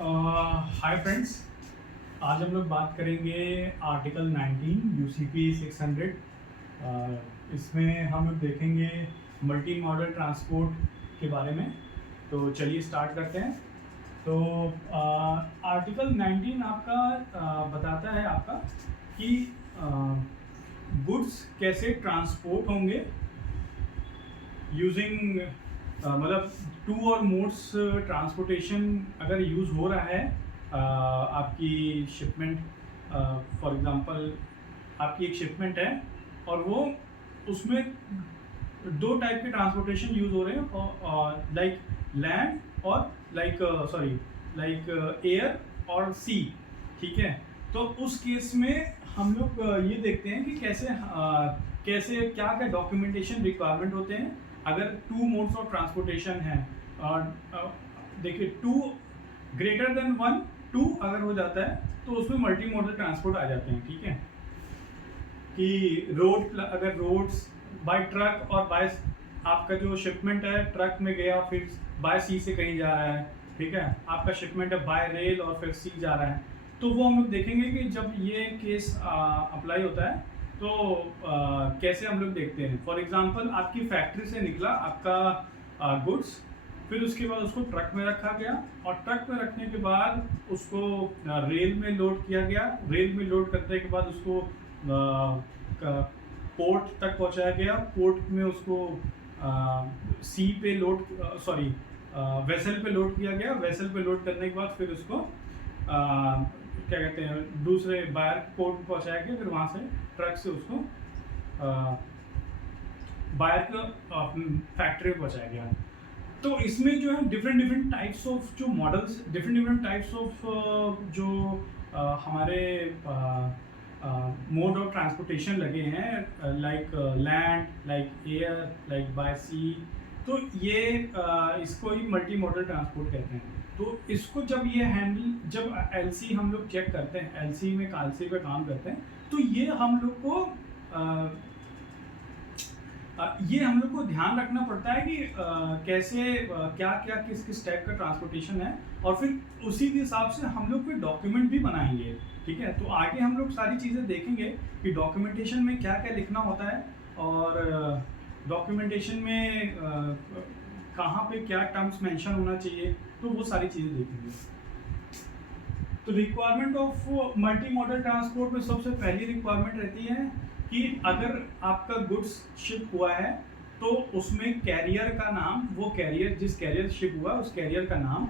Hi friends, आज हम लोग बात करेंगे आर्टिकल 19 यूसीपी 600। इसमें हम लोग देखेंगे मल्टी मॉडल ट्रांसपोर्ट के बारे में। तो चलिए स्टार्ट करते हैं। तो आर्टिकल 19 आपका बताता है आपका कि गुड्स कैसे ट्रांसपोर्ट होंगे यूजिंग मतलब टू और मोड्स ट्रांसपोर्टेशन अगर यूज़ हो रहा है आपकी शिपमेंट। फॉर एग्जांपल आपकी एक शिपमेंट है और वो उसमें दो टाइप के ट्रांसपोर्टेशन यूज़ हो रहे हैं, लाइक लैंड और लाइक एयर और सी। ठीक है, तो उस केस में हम लोग ये देखते हैं कि कैसे क्या क्या डॉक्यूमेंटेशन रिक्वायरमेंट होते हैं अगर टू मोड्स ऑफ ट्रांसपोर्टेशन है। और देखिए, two greater than one, two अगर हो जाता है तो उसमें मल्टी मॉडल ट्रांसपोर्ट आ जाते हैं। ठीक है, कि अगर रोड्स बाय ट्रक और बाय आपका जो शिपमेंट है ट्रक में गया फिर बाय सी से कहीं जा रहा है। ठीक है, आपका शिपमेंट है बाय रेल और फिर सी जा रहा है, तो वो हम लोग देखेंगे कि जब ये केस अप्लाई होता है तो कैसे हम लोग देखते हैं। फॉर एग्जांपल आपकी फैक्ट्री से निकला आपका गुड्स, फिर उसके बाद उसको ट्रक में रखा गया और ट्रक में रखने के बाद उसको रेल में लोड किया गया। रेल में लोड करने के बाद उसको पोर्ट तक पहुंचाया गया। पोर्ट में उसको सी पे लोड वेसल पे लोड किया गया। वेसल पे लोड करने के बाद फिर उसको क्या कहते हैं, दूसरे बायर पोर्ट में पहुंचाया गया। फिर वहाँ से ट्रक से उसको बायर को फैक्ट्री में पहुंचाया गया। तो इसमें जो है डिफरेंट टाइप्स ऑफ जो मॉडल्स, डिफरेंट टाइप्स ऑफ जो हमारे मोड ऑफ ट्रांसपोर्टेशन लगे हैं, like land, like air, like by sea. तो ये इसको ही मल्टी मॉडल ट्रांसपोर्ट कहते हैं। तो इसको जब एलसी हम लोग चेक करते हैं, एलसी में कालसी पे काम करते हैं, तो ये हम लोग को ध्यान रखना पड़ता है कि कैसे क्या क्या किस किस टाइप का ट्रांसपोर्टेशन है, और फिर उसी के हिसाब से हम लोग कोई डॉक्यूमेंट भी बनाएंगे। ठीक है, तो आगे हम लोग सारी चीज़ें देखेंगे कि डॉक्यूमेंटेशन में क्या क्या लिखना होता है और डॉक्यूमेंटेशन में कहाँ पे क्या टर्म्स मेंशन होना चाहिए, तो वो सारी चीज़ें देखेंगे। तो requirement of multi modal transport में सबसे पहली रिक्वायरमेंट रहती है कि अगर आपका गुड्स शिप हुआ है तो उसमें कैरियर का नाम, वो कैरियर जिस कैरियर शिप हुआ उस कैरियर का नाम,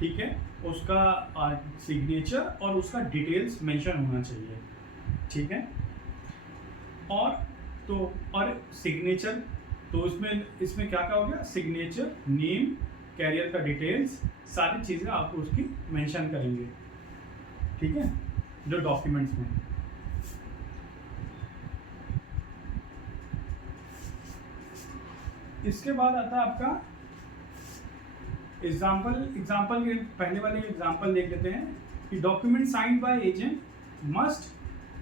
ठीक है, उसका सिग्नेचर और उसका डिटेल्स मेंशन होना चाहिए। ठीक है, और सिग्नेचर, तो इसमें क्या क्या हो गया, सिग्नेचर, नेम, कैरियर का डिटेल्स, सारी चीज़ें आपको उसकी मेंशन करेंगे। ठीक है, जो डॉक्यूमेंट्स में। इसके बाद आता है आपका एग्जाम्पल के पहले वाले एग्जाम्पल देख लेते हैं कि document signed by agent must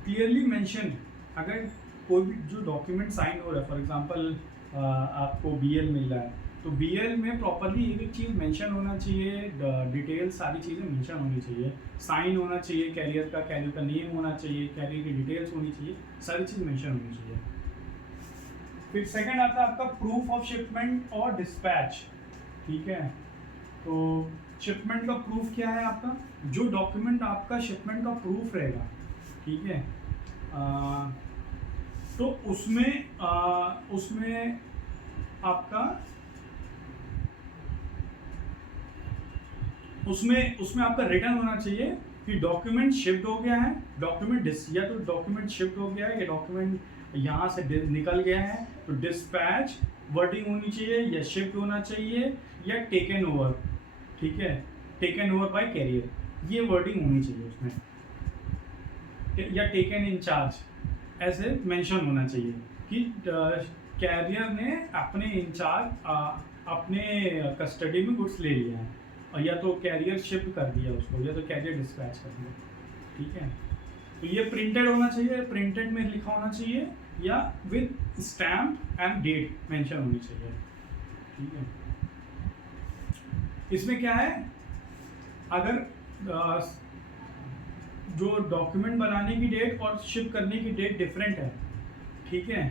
clearly mention. अगर कोई भी जो डॉक्यूमेंट साइन हो रहा है, फॉर एग्जांपल आपको बीएल मिल रहा है, तो बीएल में प्रॉपरली एक चीज़ मेंशन होना चाहिए, डिटेल सारी चीज़ें मेंशन होनी चाहिए, साइन होना चाहिए कैरियर का नेम होना चाहिए, कैरियर की डिटेल्स होनी चाहिए, सारी चीज़ मेंशन होनी चाहिए। फिर सेकंड आता है आपका प्रूफ ऑफ शिपमेंट और डिस्पैच। ठीक है, तो शिपमेंट का प्रूफ क्या है आपका, जो डॉक्यूमेंट आपका शिपमेंट का प्रूफ रहेगा। ठीक है, तो उसमें आपका रिटर्न होना चाहिए कि डॉक्यूमेंट शिफ्ट हो गया है, या तो डॉक्यूमेंट शिफ्ट हो गया है या डॉक्यूमेंट यहाँ से निकल गया है, तो डिस्पैच वर्डिंग होनी चाहिए, या शिफ्ट होना चाहिए, या टेकन ओवर। ठीक है, टेकन ओवर बाय कैरियर, ये वर्डिंग होनी चाहिए उसमें, या टेकन इन चार्ज, ऐसे मेंशन होना चाहिए कि कैरियर ने अपने इंचार्ज अपने कस्टडी में गुड्स ले लिया है, और या तो कैरियर शिफ्ट कर दिया उसको, या तो कैरियर डिस्पैच कर दिया। ठीक है, तो ये प्रिंटेड होना चाहिए, प्रिंटेड में लिखा होना चाहिए, या with stamp and date mention होनी चाहिए। ठीक है, इसमें क्या है, अगर जो डॉक्यूमेंट बनाने की डेट और शिप करने की डेट डिफरेंट है, ठीक है।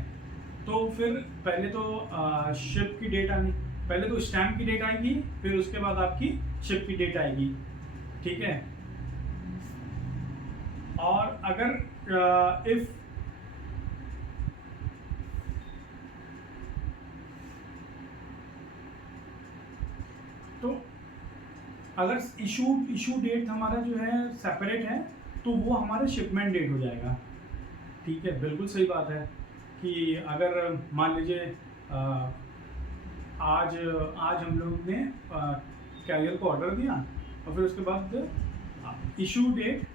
तो फिर पहले तो शिप की डेट आनी, पहले तो स्टैम्प की डेट आएगी, फिर उसके बाद आपकी शिप की डेट आएगी, ठीक है। और अगर इफ तो अगर इशू डेट हमारा जो है सेपरेट है तो वो हमारा शिपमेंट डेट हो जाएगा, ठीक है। बिल्कुल सही बात है कि अगर मान लीजिए आज आज हम लोग ने कैरियर को ऑर्डर दिया और फिर उसके बाद इशू डेट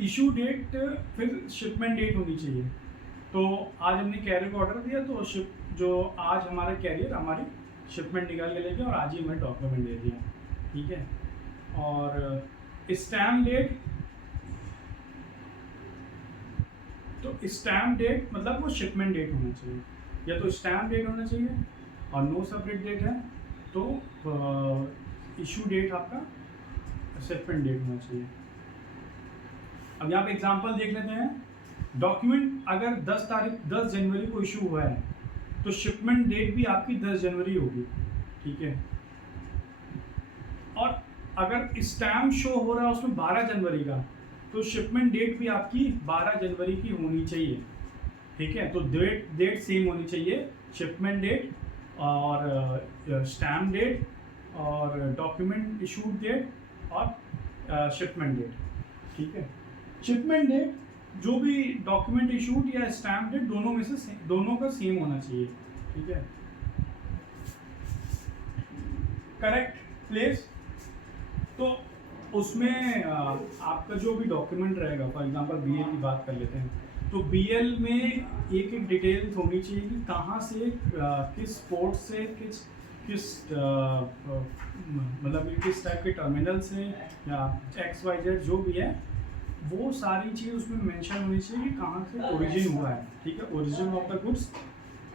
इशू डेट फिर शिपमेंट डेट होनी चाहिए। तो आज हमने कैरियर को ऑर्डर दिया तो शिप जो आज हमारा कैरियर हमारी शिपमेंट निकाल के लेके और आज ही हमें डॉक्यूमेंट दे दिया, ठीक है। और स्टैम्प डेट, तो स्टैम्प डेट मतलब वो शिपमेंट डेट होना चाहिए, या तो स्टैम्प डेट होना चाहिए और नो सेपरेट डेट है तो इशू डेट आपका शिपमेंट डेट होना चाहिए। अब यहाँ पे एग्जांपल देख लेते हैं। डॉक्यूमेंट अगर 10 जनवरी को इशू हुआ है तो शिपमेंट डेट भी आपकी 10 जनवरी होगी, ठीक है। और अगर स्टैम्प शो हो रहा है उसमें 12 जनवरी का तो शिपमेंट डेट भी आपकी 12 जनवरी की होनी चाहिए, ठीक है। तो डेट सेम होनी चाहिए, शिपमेंट डेट और स्टैम्प डेट और डॉक्यूमेंट इशू डेट और शिपमेंट डेट, ठीक है। शिपमेंट डेट जो भी डॉक्यूमेंट इशूड या स्टैम्प डेट दोनों में से दोनों का सेम होना चाहिए, ठीक है। करेक्ट प्लेस, तो उसमें आपका जो भी डॉक्यूमेंट रहेगा, फॉर एग्जांपल बीएल की बात कर लेते हैं, तो बीएल में एक एक डिटेल होनी चाहिए कि कहाँ से किस पोर्ट से किस मतलब किस टाइप के टर्मिनल से या XYZ जो भी है वो सारी चीज़ उसमें मेंशन होनी चाहिए कि कहाँ से ओरिजिन हुआ है, ठीक है। Origin of the goods,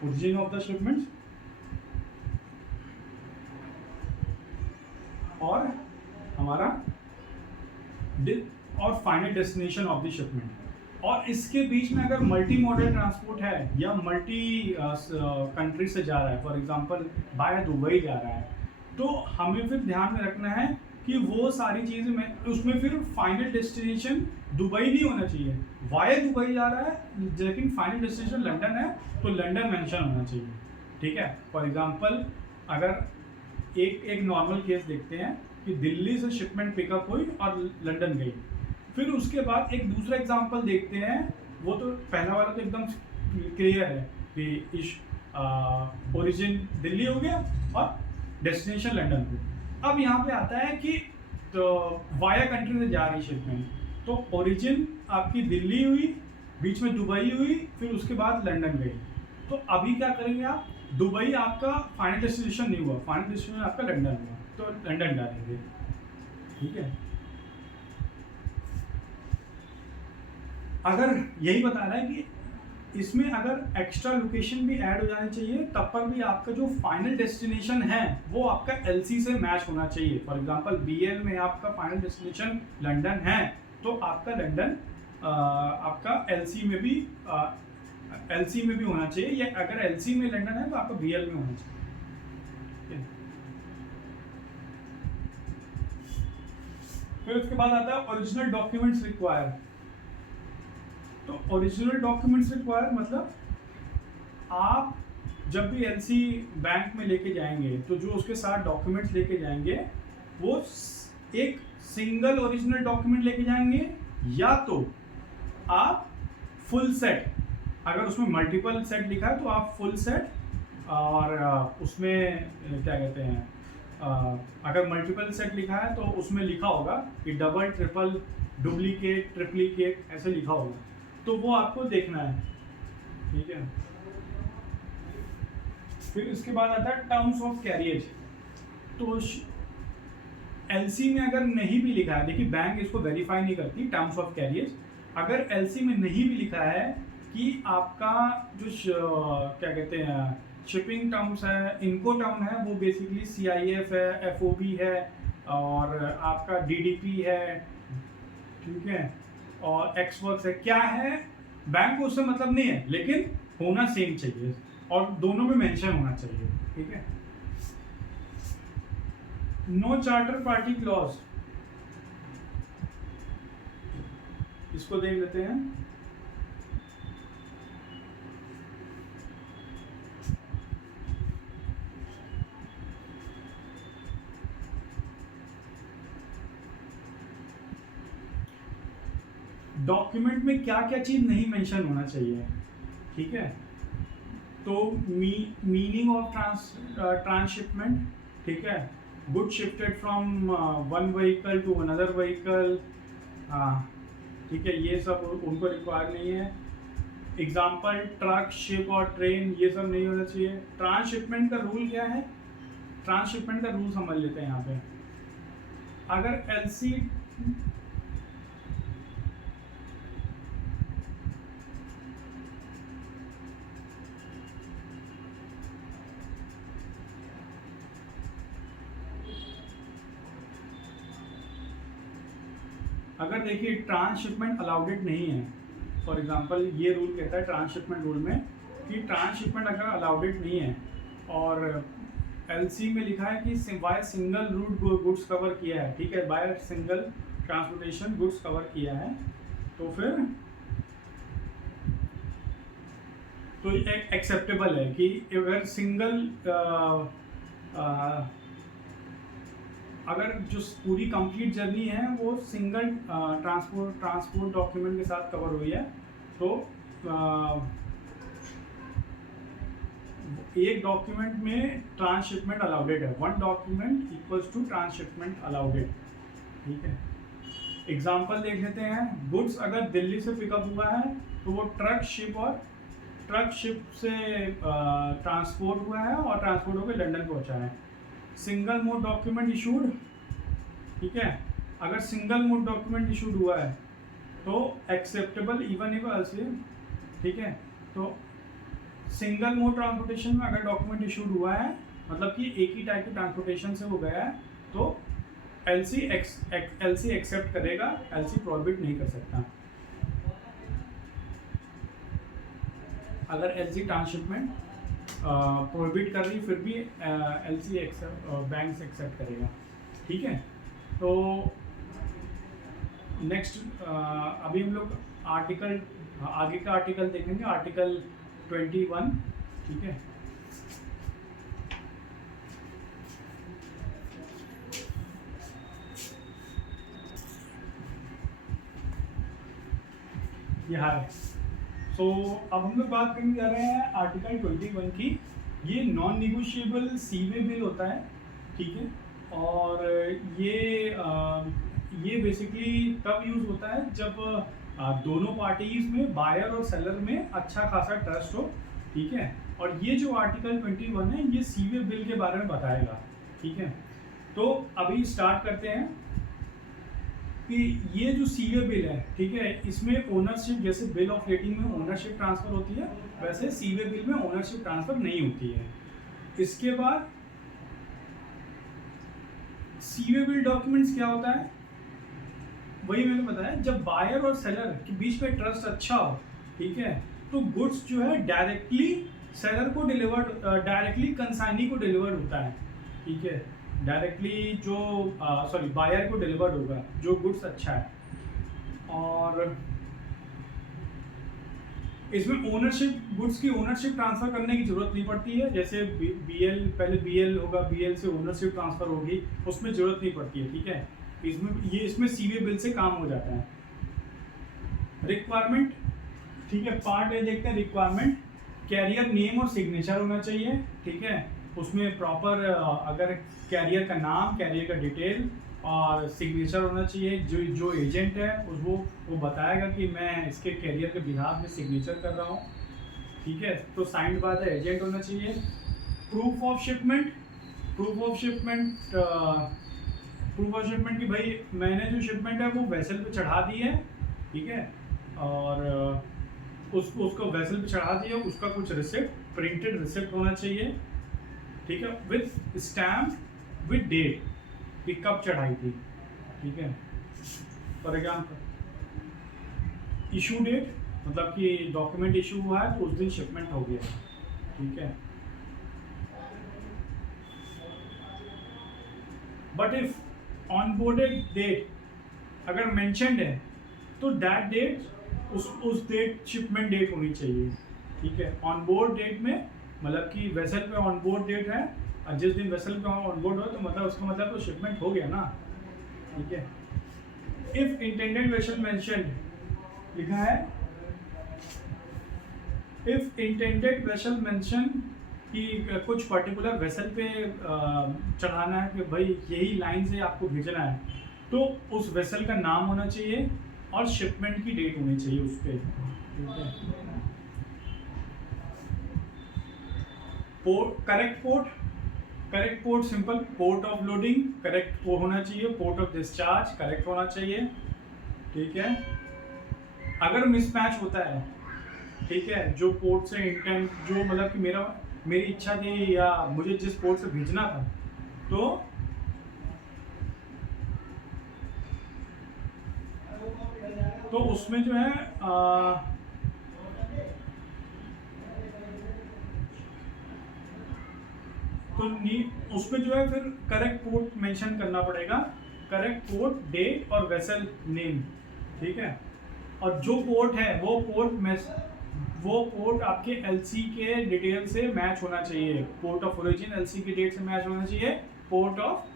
origin of the shipments और हमारा और final destination of the shipment. और इसके बीच में अगर मल्टी मॉडल ट्रांसपोर्ट है या मल्टी कंट्री से जा रहा है, फॉर एग्जांपल बाय दुबई जा रहा है, तो हमें फिर ध्यान में रखना है कि वो सारी चीज़ें में उसमें फिर फाइनल डेस्टिनेशन दुबई नहीं होना चाहिए। वाया दुबई जा रहा है लेकिन फाइनल डेस्टिनेशन लंदन है तो लंदन मेंशन होना चाहिए, ठीक है। फॉर एग्जांपल अगर एक नॉर्मल केस देखते हैं कि दिल्ली से शिपमेंट पिकअप हुई और लंदन गई, फिर उसके बाद एक दूसरा एग्जांपल देखते हैं, वो तो पहला वाला तो एकदम क्लियर है कि ओरिजिन दिल्ली हो गया और डेस्टिनेशन लंदन हो। अब यहाँ पे आता है कि तो वाया कंट्री से जा रही शिपमेंट, तो ओरिजिन आपकी दिल्ली हुई, बीच में दुबई हुई, फिर उसके बाद लंदन गई। तो अभी क्या करेंगे आप, दुबई आपका फाइनल डेस्टिनेशन नहीं हुआ, फाइनल डेस्टिनेशन आपका लंदन हुआ, तो लंदन डालेंगे, ठीक है। अगर यही बता रहा है कि इसमें अगर एक्स्ट्रा लोकेशन भी ऐड हो जानी चाहिए तब पर भी आपका जो फाइनल डेस्टिनेशन है वो आपका एलसी से मैच होना चाहिए। फॉर एग्जांपल बीएल में आपका फाइनल डेस्टिनेशन लंदन है तो आपका लंदन आपका एलसी में भी होना चाहिए, या अगर एलसी में लंदन है तो आपका बीएल में होना चाहिए। फिर उसके बाद आता है ओरिजिनल डॉक्यूमेंट्स रिक्वायर। तो ओरिजिनल डॉक्यूमेंट्स रिक्वायर मतलब आप जब भी एलसी बैंक में लेके जाएंगे तो जो उसके साथ डॉक्यूमेंट्स लेके जाएंगे वो एक सिंगल ओरिजिनल डॉक्यूमेंट लेके जाएंगे, या तो आप फुल सेट, अगर उसमें मल्टीपल सेट लिखा है तो आप फुल सेट, और उसमें क्या कहते हैं अगर मल्टीपल सेट लिखा है तो उसमें लिखा होगा कि डबल ट्रिपल डुप्लीकेट ट्रिप्लीकेट ऐसे लिखा होगा, तो वो आपको देखना है, ठीक है। फिर इसके बाद आता है टर्म्स ऑफ कैरियज। तो एलसी में अगर नहीं भी लिखा है, देखिए बैंक इसको वेरीफाई नहीं करती टर्म्स ऑफ कैरियज, अगर एलसी में नहीं भी लिखा है कि आपका जो क्या कहते हैं शिपिंग टर्म्स है, इनको टर्म है, वो बेसिकली CIF है, FOB है और आपका DDP है, ठीक है, और एक्सवर्क्स है। क्या है, बैंक को उससे मतलब नहीं है, लेकिन होना सेम चाहिए और दोनों में मेंशन होना चाहिए, ठीक है। नो चार्टर पार्टी क्लॉज, इसको देख लेते हैं। डॉक्यूमेंट में क्या क्या चीज नहीं मेंशन होना चाहिए, ठीक है। तो मीनिंग ऑफ ट्रांसशिपमेंट, ठीक है, good shifted from one vehicle to another vehicle, ठीक है, ये सब उनको रिक्वायर नहीं है। एग्जाम्पल ट्रक, शिप और ट्रेन, ये सब नहीं होना चाहिए। ट्रांसशिपमेंट का रूल क्या है, ट्रांसशिपमेंट का रूल समझ लेते हैं यहाँ पे। अगर LC अगर देखिए ट्रांसशिपमेंट अलाउडेड नहीं है, फॉर एग्जांपल ये रूल कहता है ट्रांसशिपमेंट रूल में कि ट्रांसशिपमेंट अगर अलाउडेड नहीं है और LC में लिखा है कि by single route goods cover किया है, ठीक है, by single transportation goods cover किया है, तो फिर तो एक्सेप्टेबल है कि अगर सिंगल अगर जो पूरी कंप्लीट जर्नी है वो सिंगल ट्रांसपोर्ट डॉक्यूमेंट के साथ कवर हुई है, तो एक डॉक्यूमेंट में ट्रांसशिपमेंट अलाउडेड है, one document equals to transshipment allowed, ठीक है। एग्जांपल देख लेते हैं। गुड्स अगर दिल्ली से पिकअप हुआ है तो वो ट्रक शिप से ट्रांसपोर्ट हुआ है और ट्रांसपोर्ट होकर लंदन पहुंचा है। सिंगल मोड डॉक्यूमेंट इशूड, ठीक है, अगर सिंगल मोड डॉक्यूमेंट इशूड हुआ है तो एक्सेप्टेबल इवन इफ एलसी, ठीक है। तो सिंगल मोड ट्रांसपोर्टेशन में अगर डॉक्यूमेंट इशूड हुआ है, मतलब कि एक ही टाइप के ट्रांसपोर्टेशन से वो गया है, तो LC एक्सेप्ट करेगा, LC प्रोहिबिट नहीं कर सकता। अगर LC ट्रांसशिपमेंट प्रोहिबिट कर रही फिर भी LC बैंक एक्सेप्ट करेगा, ठीक है। तो नेक्स्ट अभी हम लोग आर्टिकल आगे का आर्टिकल देखेंगे, आर्टिकल 21, ठीक है। यहाँ है। सो अब हम लोग बात करने जा रहे हैं आर्टिकल 21 की। ये नॉन निगोशिएबल सीवे बिल होता है, ठीक है, और ये बेसिकली तब यूज़ होता है जब दोनों पार्टीज में, बायर और सेलर में अच्छा खासा ट्रस्ट हो, ठीक है। और ये जो आर्टिकल 21 है ये सीवे बिल के बारे में बताएगा, ठीक है। तो अभी स्टार्ट करते हैं कि ये जो सीवे बिल है, ठीक है, इसमें ओनरशिप, जैसे बिल ऑफ लेटिंग में ओनरशिप ट्रांसफर होती है, वैसे सीवे बिल में ओनरशिप ट्रांसफर नहीं होती है। इसके बाद सीवे बिल डॉक्यूमेंट्स क्या होता है, वही मैंने बताया, जब बायर और सेलर के बीच में ट्रस्ट अच्छा हो, ठीक है, तो गुड्स जो है डायरेक्टली सेलर को डिलीवर्ड, डायरेक्टली कंसाइनी को डिलीवर्ड होता है, ठीक है, डायरेक्टली जो बायर को डिलीवर्ड होगा जो गुड्स अच्छा है। और इसमें ओनरशिप, गुड्स की ओनरशिप ट्रांसफर करने की जरूरत नहीं पड़ती है, जैसे BL पहले BL होगा, BL से ओनरशिप ट्रांसफर होगी, उसमें जरूरत नहीं पड़ती है, ठीक है। इसमें सीवे बिल से काम हो जाता है। रिक्वायरमेंट, ठीक है, पार्ट ए देखते हैं। रिक्वायरमेंट, कैरियर नेम और सिग्नेचर होना चाहिए, ठीक है, उसमें प्रॉपर अगर कैरियर का नाम, कैरियर का डिटेल और सिग्नेचर होना चाहिए। जो एजेंट है वो बताएगा कि मैं इसके कैरियर के बिहाफ में सिग्नेचर कर रहा हूँ, ठीक है, तो साइंड बाय द एजेंट होना चाहिए। प्रूफ ऑफ शिपमेंट की भाई मैंने जो शिपमेंट है वो वेसल पे चढ़ा दी है, ठीक है, और उसको वेसल पे चढ़ा दिया, उसका कुछ रिसिप्ट, प्रिंटेड रिसिप्ट होना चाहिए, ठीक है, विथ स्टैम्प विथ डेट कि कब चढ़ाई थी, ठीक है। फॉर एग्जाम्पल इशू डेट, मतलब कि डॉक्यूमेंट इशू हुआ है तो उस दिन शिपमेंट हो गया, ठीक है। बट इफ ऑनबोर्डेड डेट अगर मेंशन्ड है तो दैट डेट उस डेट शिपमेंट डेट होनी चाहिए, ठीक है। ऑनबोर्ड डेट में मतलब कि वेसल पे ऑनबोर्ड डेट है, और जिस दिन वेसल पे ऑनबोर्ड हो तो मतलब उसका मतलब तो शिपमेंट हो गया ना, ठीक है। इफ इंटेंडेड वेसल मेंशन्ड लिखा है, इफ इंटेंडेड वेसल मेंशन कि कुछ पर्टिकुलर वेसल पे चढ़ाना है कि भाई यही लाइन से आपको भेजना है, तो उस वेसल का नाम होना चाहिए और शिपमेंट की डेट होनी चाहिए उस पर, ठीक है। Correct port simple, port of loading correct होना चाहिए, पोर्ट ऑफ डिस्चार्ज करेक्ट होना चाहिए, ठीक है। अगर मिसमैच होता है, ठीक है, जो पोर्ट से इंटेंट जो मतलब कि मेरी इच्छा थी या मुझे जिस पोर्ट से भेजना था, तो उसमें जो है तो उसमें जो है फिर करेक्ट पोर्ट मेंशन करना पड़ेगा, करेक्ट पोर्ट, डेट और वेसल नेम, ठीक है। और जो पोर्ट है वो पोर्ट आपके एलसी के डिटेल से मैच होना चाहिए, पोर्ट ऑफ ओरिजिन एलसी की डेट से मैच होना चाहिए, port of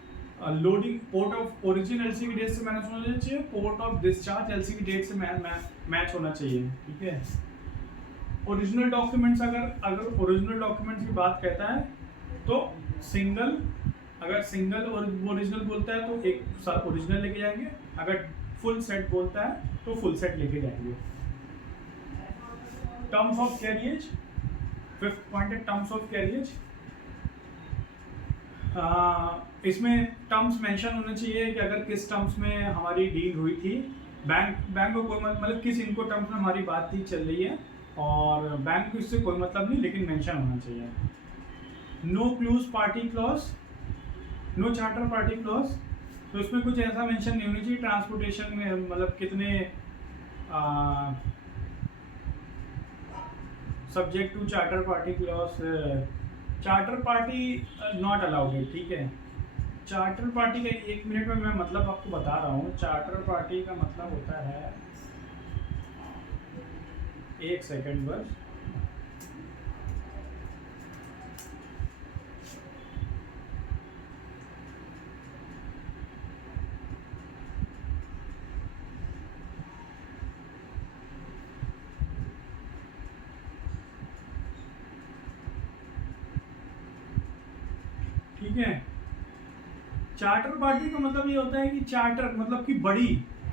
loading port of origin LC की डेट से मैच होना चाहिए, पोर्ट ऑफ डिस्चार्ज एलसी की डेट से मैच होना चाहिए, ठीक है। ओरिजिनल डॉक्यूमेंट्स, अगर ओरिजिनल डॉक्यूमेंट्स की बात कहता है तो सिंगल, अगर सिंगल ओरिजिनल बोलता है तो एक ओरिजिनल लेके जाएंगे, अगर फुल सेट बोलता है तो फुल सेट लेके जाएंगे। Terms of carriage, fifth point है टर्म्स ऑफ कैरियज। इसमें टर्म्स मेंशन होने चाहिए कि अगर किस टर्म्स में हमारी डील हुई थी, बैंक को कोई मतलब किस इनको टर्म्स में हमारी बातचीत चल रही है, और बैंक को इससे कोई मतलब नहीं, लेकिन मेंशन होना चाहिए। No clues party clause, no charter party clause, तो इसमें कुछ ऐसा मेंशन नहीं होनी चाहिए ट्रांसपोर्टेशन में, मतलब कितने subject to charter party clause, charter party not allowed है, ठीक है। चार्टर पार्टी का 1 मिनट में मैं मतलब आपको बता रहा हूँ। चार्टर पार्टी का मतलब होता है, 1 सेकेंड बस, ठीक है। चार्टर पार्टी का मतलब ये होता है कि चार्टर मतलब कि बड़ी,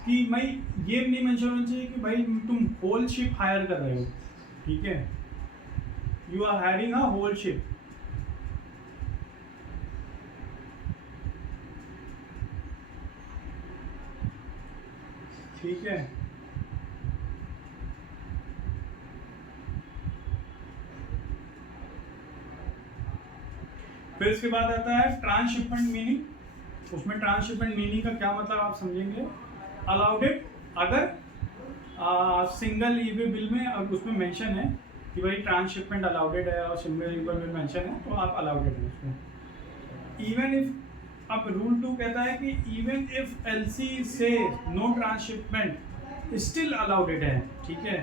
कि भाई ये नहीं मेंशन होना चाहिए कि भाई तुम होल शिप हायर कर रहे हो, ठीक है, you are hiring a whole ship, ठीक है। फिर इसके बाद आता है ट्रांसशिपमेंट मीनिंग। उसमें ट्रांसशिपमेंट मीनिंग का क्या मतलब आप समझेंगे। अलाउडेड, अगर सिंगल ईबे बिल में अब उसमें मेंशन है कि भाई ट्रांसशिपमेंट अलाउडेड है और सिंगल ईबे बिल में मेंशन है तो आप अलाउडेड है उसमें। इवन इफ, अब रूल 2 कहता है कि इवन इफ एलसी से नो ट्रांसशिपमेंट स्टिल अलाउडेड है, ठीक है।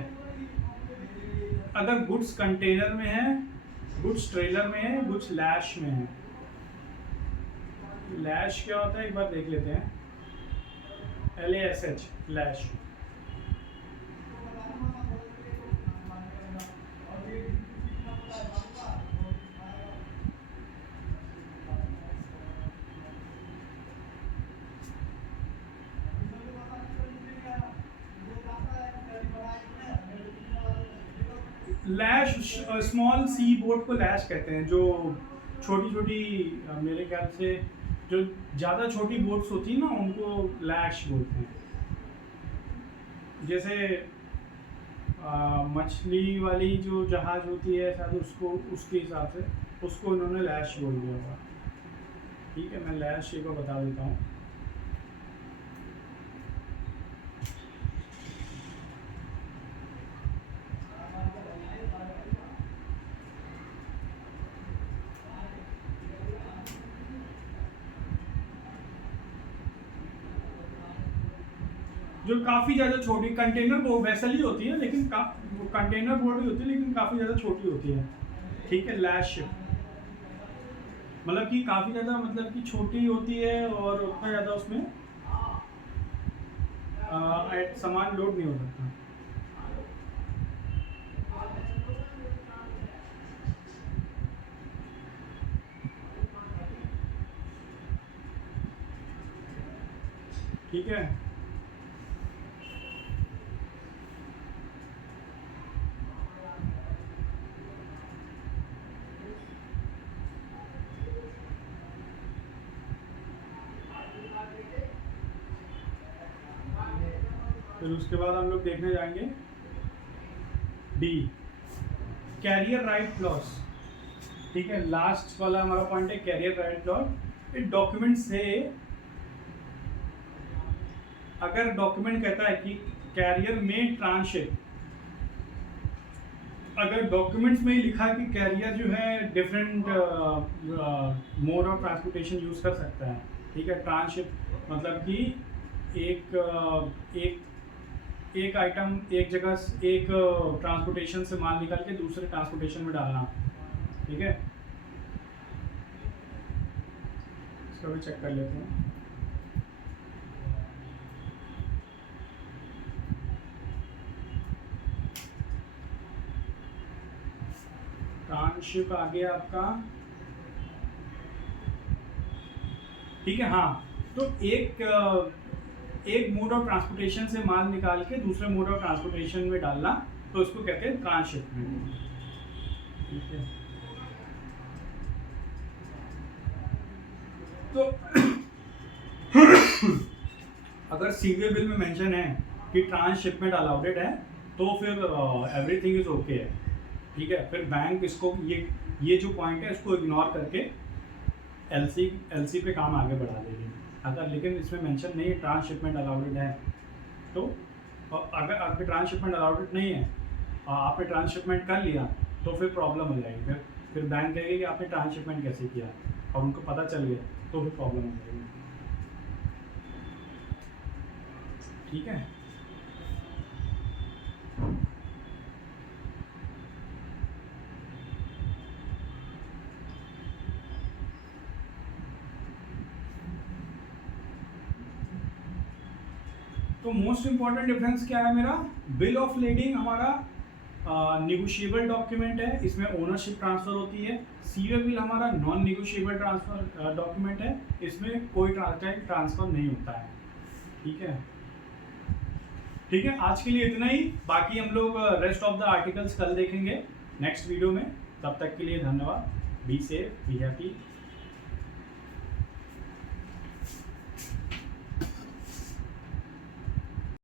अगर गुड्स कंटेनर में है, गुड्स ट्रेलर में है, गुड्स लैश में है। लैश क्या होता है एक बार देख लेते हैं, LASH, लैश। लैश, स्मॉल सी बोट को लैश कहते हैं, जो छोटी छोटी, मेरे ख्याल से जो ज़्यादा छोटी बोट्स होती हैं ना उनको लैश बोलते हैं। जैसे मछली वाली जो जहाज होती है शायद उसको उसके हिसाब से उसको इन्होंने लैश बोल दिया होगा। ठीक है, मैं लैश को बता देता हूँ। जो काफ़ी ज़्यादा छोटी कंटेनर बोट वैसल ही होती है, लेकिन कंटेनर बोट भी होती है लेकिन काफ़ी ज़्यादा छोटी होती है। ठीक है, लैश शिप मतलब कि काफ़ी ज़्यादा मतलब कि छोटी होती है और उतना ज़्यादा उसमें सामान लोड नहीं हो सकता। ठीक है, फिर उसके बाद हम लोग देखने जाएंगे डी, कैरियर राइट क्लॉज। ठीक है, लास्ट वाला हमारा पॉइंट है कैरियर राइट क्लॉज। इस डॉक्यूमेंट से अगर डॉक्यूमेंट कहता है कि कैरियर में ट्रांसशिप, अगर डॉक्यूमेंट्स में ही लिखा है कि कैरियर जो है different mode of transportation use कर सकता है। ठीक है, ट्रांसशिप मतलब कि एक आइटम एक जगह एक ट्रांसपोर्टेशन से माल निकाल के दूसरे ट्रांसपोर्टेशन में डालना। ठीक है, इसको भी चेक कर लेते हैं। ट्रांसशिप आ गया आपका। ठीक है, हाँ, तो एक मोड ऑफ ट्रांसपोर्टेशन से माल निकाल के दूसरे मोड ऑफ ट्रांसपोर्टेशन में डालना, तो इसको कहते हैं ट्रांसशिपमेंट। ठीक है, तो अगर सीवे बिल में मेंशन है कि ट्रांसशिपमेंट अलाउडेड है तो फिर एवरीथिंग इज ओके है। ठीक है, फिर बैंक इसको ये जो पॉइंट है इसको इग्नोर करके एलसी पे काम आगे बढ़ा देगी। अगर लेकिन इसमें मेंशन नहीं है ट्रांसशिपमेंट अलाउडेड है, तो अगर आपके ट्रांसशिपमेंट अलाउडेड नहीं है और आपने ट्रांसशिपमेंट कर लिया तो फिर प्रॉब्लम हो जाएगी। फिर बैंक कहेगी कि आपने ट्रांसशिपमेंट कैसे किया, और उनको पता चल गया तो फिर प्रॉब्लम हो जाएगी। ठीक है, तो मोस्ट इंपॉर्टेंट डिफरेंस क्या है मेरा, बिल ऑफ लेडिंग हमारा निगोशिएबल डॉक्यूमेंट है, इसमें ओनरशिप ट्रांसफर होती है। सीवे बिल हमारा नॉन निगोशिएबल ट्रांसफर डॉक्यूमेंट है, इसमें कोई ट्रांसफर नहीं होता है। ठीक है, ठीक है, आज के लिए इतना ही। बाकी हम लोग रेस्ट ऑफ द आर्टिकल्स कल देखेंगे नेक्स्ट वीडियो में। तब तक के लिए धन्यवाद। Be safe, be happy.